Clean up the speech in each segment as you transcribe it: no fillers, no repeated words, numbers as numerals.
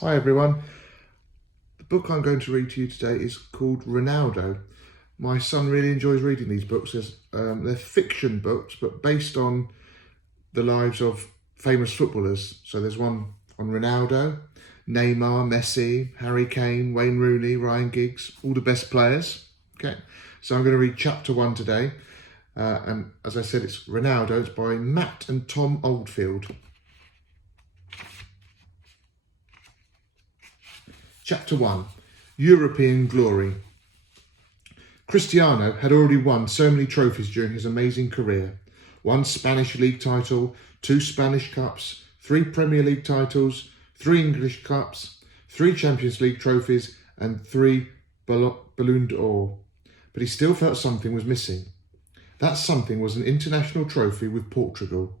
Hi everyone. The book I'm going to read to you today is called Ronaldo. My son really enjoys reading these books. They're fiction books, but based on the lives of famous footballers. So there's one on Ronaldo, Neymar, Messi, Harry Kane, Wayne Rooney, Ryan Giggs, all the best players. Okay, so I'm going to read chapter 1 today. And as I said, it's Ronaldo. It's by Matt and Tom Oldfield. Chapter 1, European Glory. Cristiano had already won so many trophies during his amazing career. 1 Spanish league title, 2 Spanish Cups, 3 Premier League titles, 3 English Cups, 3 Champions League trophies and 3 Ballon d'Or. But he still felt something was missing. That something was an international trophy with Portugal.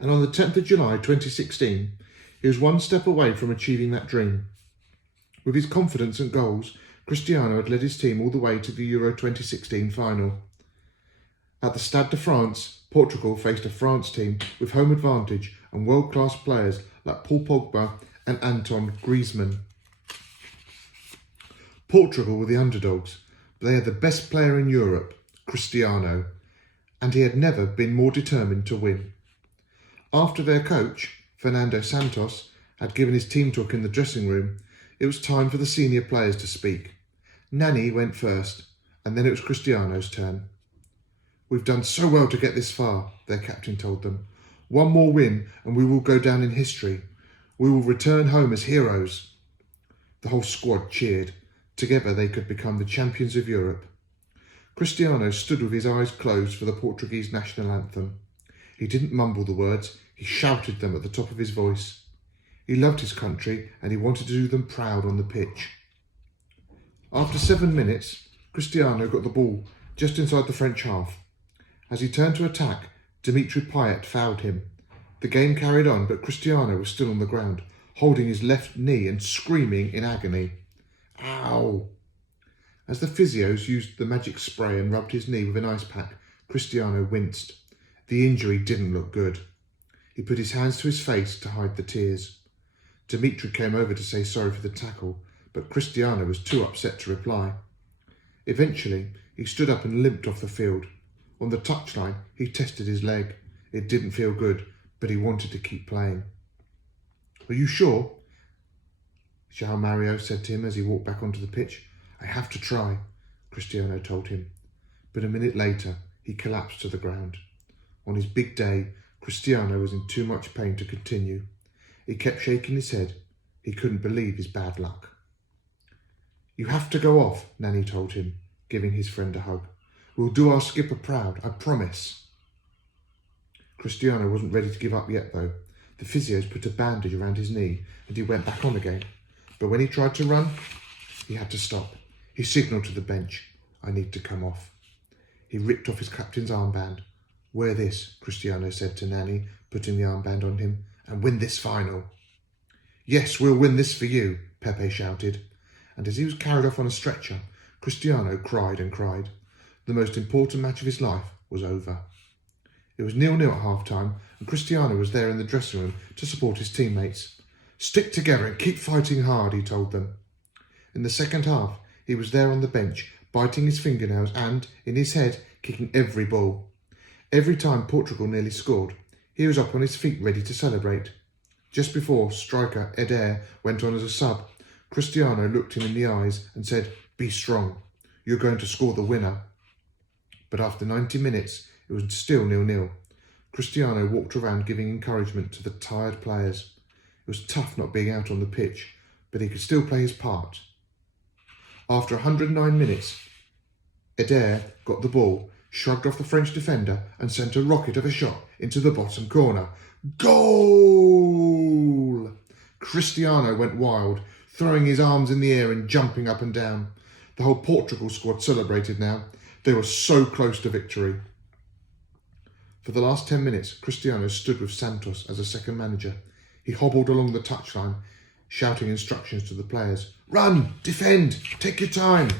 And on the 10th of July 2016, he was one step away from achieving that dream. With his confidence and goals, Cristiano had led his team all the way to the Euro 2016 final. At the Stade de France, Portugal faced a France team with home advantage and world-class players like Paul Pogba and Antoine Griezmann. Portugal were the underdogs, but they had the best player in Europe, Cristiano, and he had never been more determined to win. After their coach, Fernando Santos, had given his team talk in the dressing room, it was time for the senior players to speak. Nani went first, and then it was Cristiano's turn. "We've done so well to get this far," their captain told them. "One more win and we will go down in history. We will return home as heroes." The whole squad cheered. Together they could become the champions of Europe. Cristiano stood with his eyes closed for the Portuguese national anthem. He didn't mumble the words, he shouted them at the top of his voice. He loved his country and he wanted to do them proud on the pitch. After 7 minutes, Cristiano got the ball just inside the French half. As he turned to attack, Dimitri Payet fouled him. The game carried on, but Cristiano was still on the ground, holding his left knee and screaming in agony. "Ow!" As the physios used the magic spray and rubbed his knee with an ice pack, Cristiano winced. The injury didn't look good. He put his hands to his face to hide the tears. Dimitri came over to say sorry for the tackle, but Cristiano was too upset to reply. Eventually, he stood up and limped off the field. On the touchline, he tested his leg. It didn't feel good, but he wanted to keep playing. "Are you sure?" João Mario said to him as he walked back onto the pitch. "I have to try," Cristiano told him. But a minute later, he collapsed to the ground. On his big day, Cristiano was in too much pain to continue. He kept shaking his head. He couldn't believe his bad luck. "You have to go off," Nani told him, giving his friend a hug. "We'll do our skipper proud, I promise." Cristiano wasn't ready to give up yet, though. The physios put a bandage around his knee and he went back on again. But when he tried to run, he had to stop. He signalled to the bench, "I need to come off." He ripped off his captain's armband. "Wear this," Cristiano said to Nani, putting the armband on him, "and win this final." "Yes, we'll win this for you," Pepe shouted. And as he was carried off on a stretcher, Cristiano cried and cried. The most important match of his life was over. It was 0-0 at half-time, and Cristiano was there in the dressing room to support his teammates. "Stick together and keep fighting hard," he told them. In the second half, he was there on the bench, biting his fingernails and, in his head, kicking every ball. Every time Portugal nearly scored, he was up on his feet ready to celebrate. Just before striker Eder went on as a sub, Cristiano looked him in the eyes and said, "Be strong. You're going to score the winner." But after 90 minutes, it was still 0-0. Cristiano walked around giving encouragement to the tired players. It was tough not being out on the pitch, but he could still play his part. After 109 minutes, Eder got the ball, shrugged off the French defender and sent a rocket of a shot into the bottom corner. Goal! Cristiano went wild, throwing his arms in the air and jumping up and down. The whole Portugal squad celebrated now. They were so close to victory. For the last 10 minutes, Cristiano stood with Santos as a second manager. He hobbled along the touchline, shouting instructions to the players. "Run! Defend! Take your time!"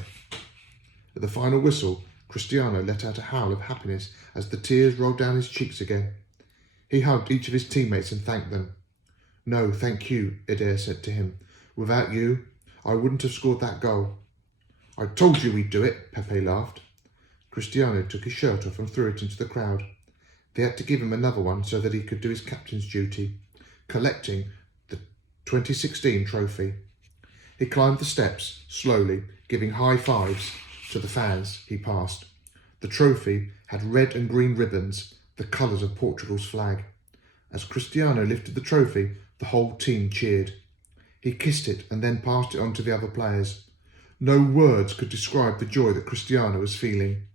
At the final whistle, Cristiano let out a howl of happiness as the tears rolled down his cheeks again. He hugged each of his teammates and thanked them. "No, thank you," Adair said to him. "Without you, I wouldn't have scored that goal." "I told you we'd do it," Pepe laughed. Cristiano took his shirt off and threw it into the crowd. They had to give him another one so that he could do his captain's duty, collecting the 2016 trophy. He climbed the steps slowly, giving high fives to the fans he passed. The trophy had red and green ribbons, the colours of Portugal's flag. As Cristiano lifted the trophy, the whole team cheered. He kissed it and then passed it on to the other players. No words could describe the joy that Cristiano was feeling.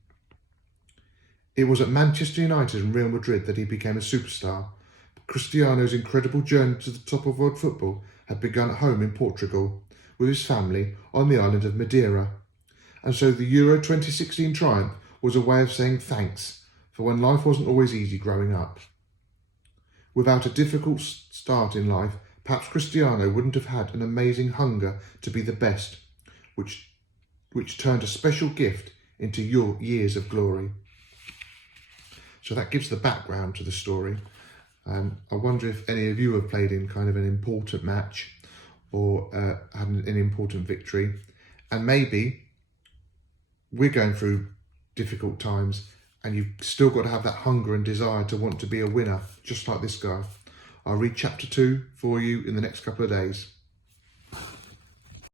It was at Manchester United and Real Madrid that he became a superstar. Cristiano's incredible journey to the top of world football had begun at home in Portugal, with his family on the island of Madeira. And so the Euro 2016 triumph was a way of saying thanks for when life wasn't always easy growing up. Without a difficult start in life, perhaps Cristiano wouldn't have had an amazing hunger to be the best, which turned a special gift into your years of glory. So that gives the background to the story. I wonder if any of you have played in kind of an important match or had an important victory. And maybe we're going through difficult times and you've still got to have that hunger and desire to want to be a winner, just like this guy. I'll read chapter 2 for you in the next couple of days.